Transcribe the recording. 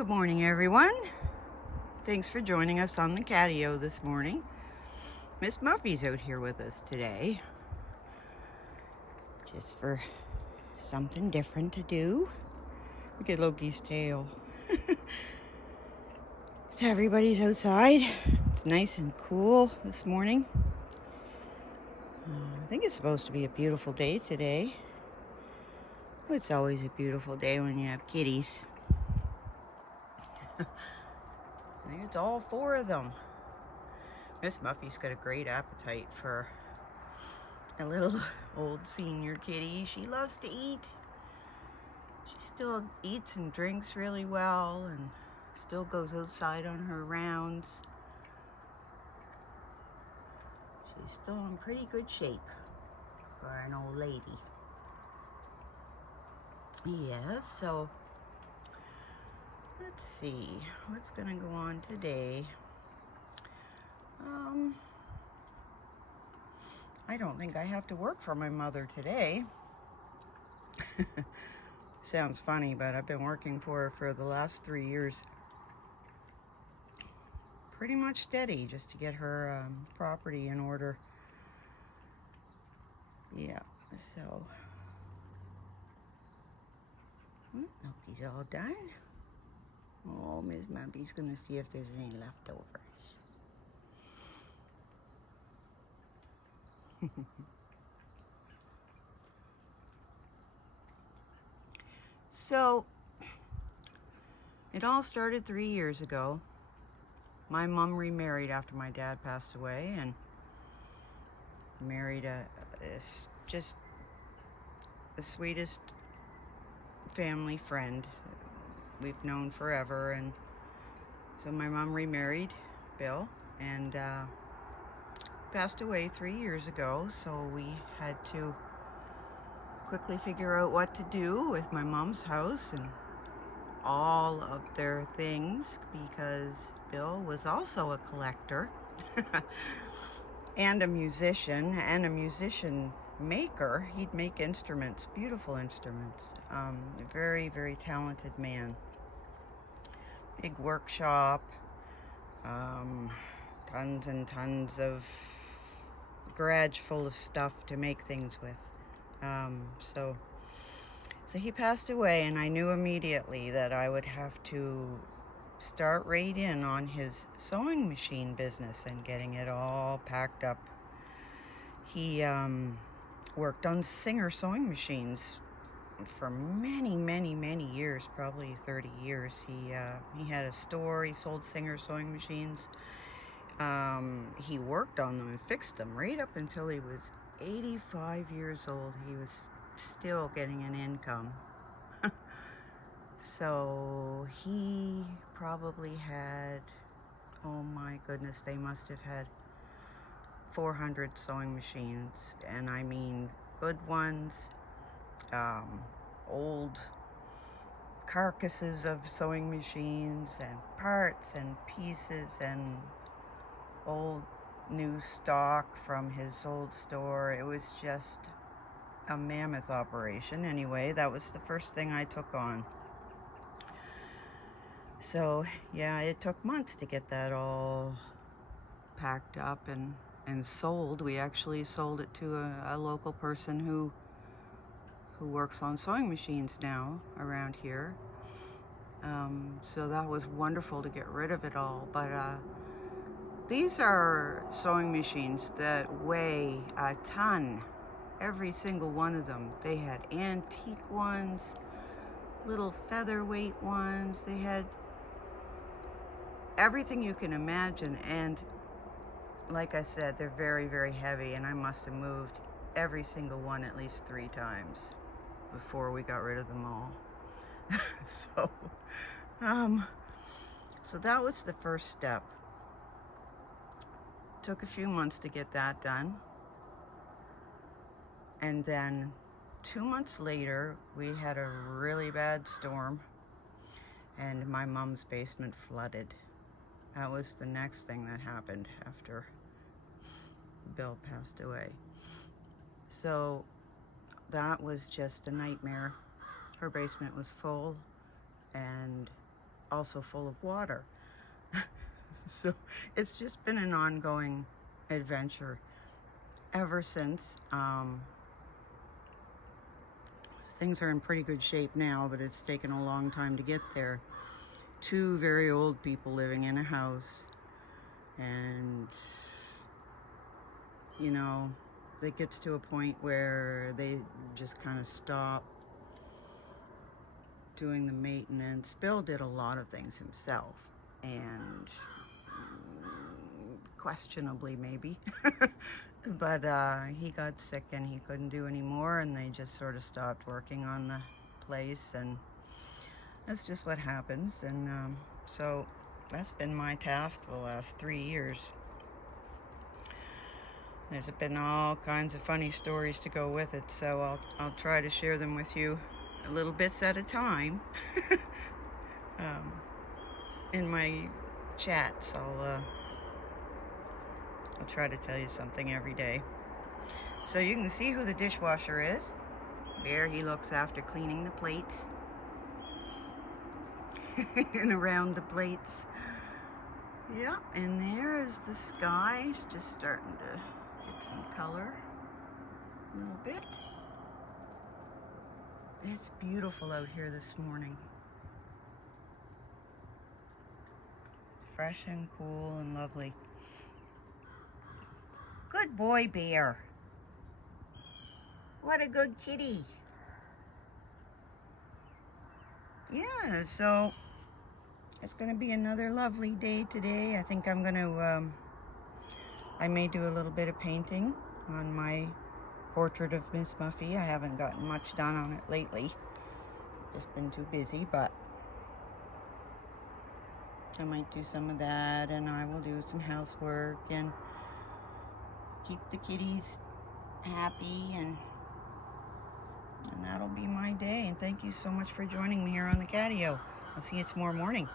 Good morning, everyone. Thanks for joining us on the catio this morning. Miss Muffy's out here with us today, just for something different to do. Look at Loki's tail. So everybody's outside. It's nice and cool this morning. I think it's supposed to be a beautiful day today. It's always a beautiful day when you have kitties. There's all four of them. Miss Muffy's got a great appetite for a little old senior kitty. She loves to eat. She still eats and drinks really well and still goes outside on her rounds. She's still in pretty good shape for an old lady. Yes, so let's see what's gonna go on today. I don't think I have to work for my mother today. Sounds funny, but I've been working for her for the last 3 years. Pretty much steady, just to get her property in order. Yeah, so. Loki's all done. Oh, Miss Muffy's gonna see if there's any leftovers. So, it all started 3 years ago. My mom remarried after my dad passed away and married just the sweetest family friend we've known forever. And so my mom remarried Bill and passed away 3 years ago, so we had to quickly figure out what to do with my mom's house and all of their things, because Bill was also a collector and a musician maker. He'd make instruments, beautiful instruments. A very, very talented man. Big workshop, tons and tons of garage full of stuff to make things with. So he passed away, and I knew immediately that I would have to start right in on his sewing machine business and getting it all packed up. He worked on Singer sewing machines for many, many, many years, probably 30 years. He had a store. He sold Singer sewing machines. He worked on them and fixed them right up until he was 85 years old. He was still getting an income. So he probably had, oh my goodness, they must have had 400 sewing machines, and I mean good ones, old carcasses of sewing machines and parts and pieces and old new stock from his old store. It was just a mammoth operation. Anyway, that was the first thing I took on. So yeah, it took months to get that all packed up and sold. We actually sold it to a local person who works on sewing machines now around here. So that was wonderful to get rid of it all. But these are sewing machines that weigh a ton, every single one of them. They had antique ones, little featherweight ones. They had everything you can imagine, and like I said, they're very, very heavy, and I must have moved every single one at least 3 times before we got rid of them all. So that was the first step. Took a few months to get that done. And then 2 months later, we had a really bad storm and my mom's basement flooded. That was the next thing that happened after Bill passed away. So that was just a nightmare. Her basement was full, and also full of water. So it's just been an ongoing adventure ever since. Things are in pretty good shape now, but it's taken a long time to get there. 2 very old people living in a house, and you know, it gets to a point where they just kind of stop doing the maintenance. Bill did a lot of things himself, and questionably maybe, but he got sick and he couldn't do any more, and they just sort of stopped working on the place, and that's just what happens. And so that's been my task the last 3 years. There's been all kinds of funny stories to go with it, so I'll try to share them with you a little bits at a time. In my chats, I'll try to tell you something every day. So you can see who the dishwasher is. There he looks after cleaning the plates and around the plates. Yeah, and there is the sky. It's just starting to get some color a little bit. It's beautiful out here this morning. Fresh and cool and lovely. Good boy, Bear. What a good kitty. Yeah, so it's going to be another lovely day today. I think I'm going to, I may do a little bit of painting on my portrait of Miss Muffy. I haven't gotten much done on it lately. Just been too busy, but I might do some of that, and I will do some housework and keep the kitties happy, and that'll be my day. And thank you so much for joining me here on the Catio. I'll see you tomorrow morning.